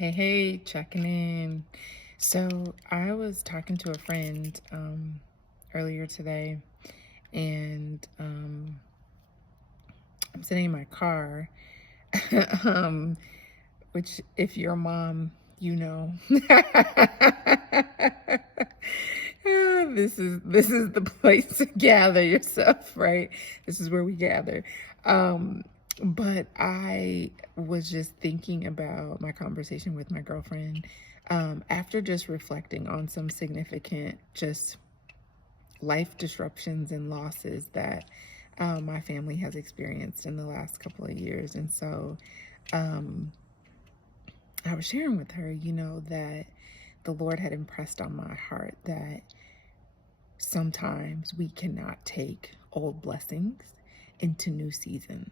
Hey, checking in. So I was talking to a friend earlier today, and I'm sitting in my car, um, which if you're a mom, you know. This is the place to gather yourself, right? This is where we gather. Um, but I was just thinking about my conversation with my girlfriend after just reflecting on some significant just life disruptions and losses that my family has experienced in the last couple of years. And so um, I was sharing with her, that the Lord had impressed on my heart that sometimes we cannot take old blessings into new seasons.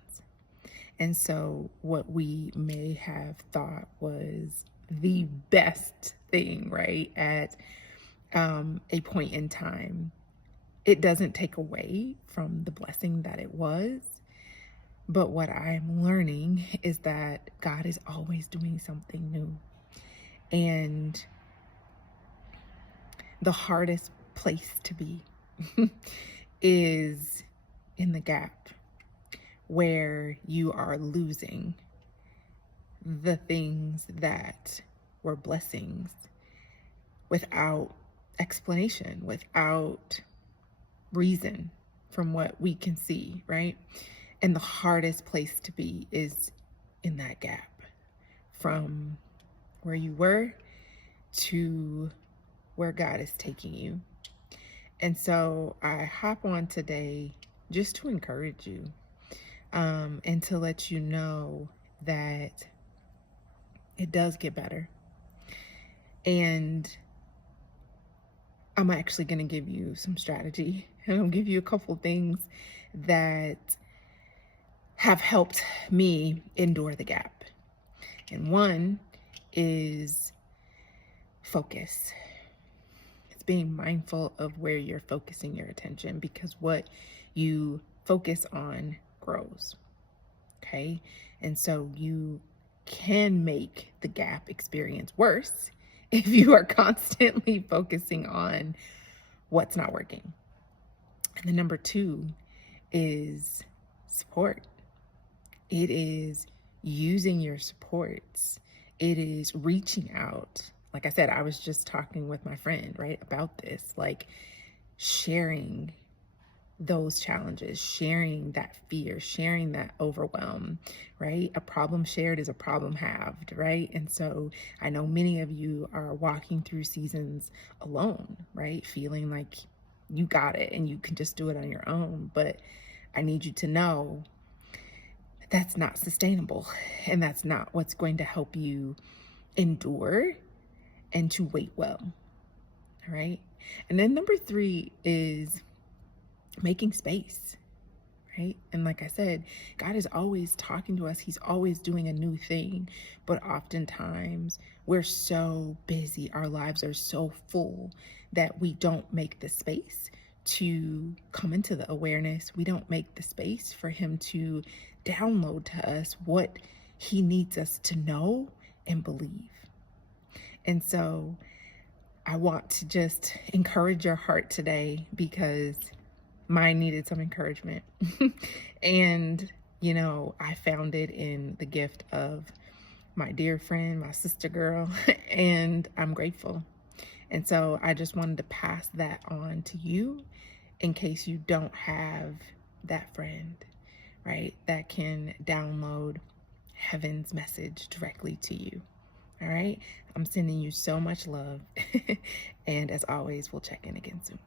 And so what we may have thought was the best thing, right, at a point in time, it doesn't take away from the blessing that it was. But what I'm learning is that God is always doing something new. And the hardest place to be is in the gap where you are losing the things that were blessings without explanation, without reason from what we can see, right? And the hardest place to be is in that gap from where you were to where God is taking you. And so I hop on today just to encourage you and to let you know that it does get better. And I'm actually going to give you some strategy, and I'll give you a couple things that have helped me endure the gap. And one is focus. It's being mindful of where you're focusing your attention, because what you focus on grows. Okay? And so you can make the gap experience worse if you are constantly focusing on what's not working. And then number two is support. It is using your supports. It is reaching out. Like I said, I was just talking with my friend, right, about this, like sharing those challenges, sharing that fear, sharing that overwhelm, right? A problem shared is a problem halved, right? And so I know many of you are walking through seasons alone, right? Feeling like you got it and you can just do it on your own. But I need you to know that's not sustainable, and that's not what's going to help you endure and to wait well. All right. And then number three is making space, right? And like I said, God is always talking to us. He's always doing a new thing. But oftentimes we're so busy, our lives are so full that we don't make the space to come into the awareness. We don't make the space for him to download to us what he needs us to know and believe. And so I want to just encourage your heart today, because mine needed some encouragement. And, I found it in the gift of my dear friend, my sister girl, and I'm grateful. And so I just wanted to pass that on to you in case you don't have that friend, right, that can download heaven's message directly to you. All right. I'm sending you so much love. And as always, we'll check in again soon.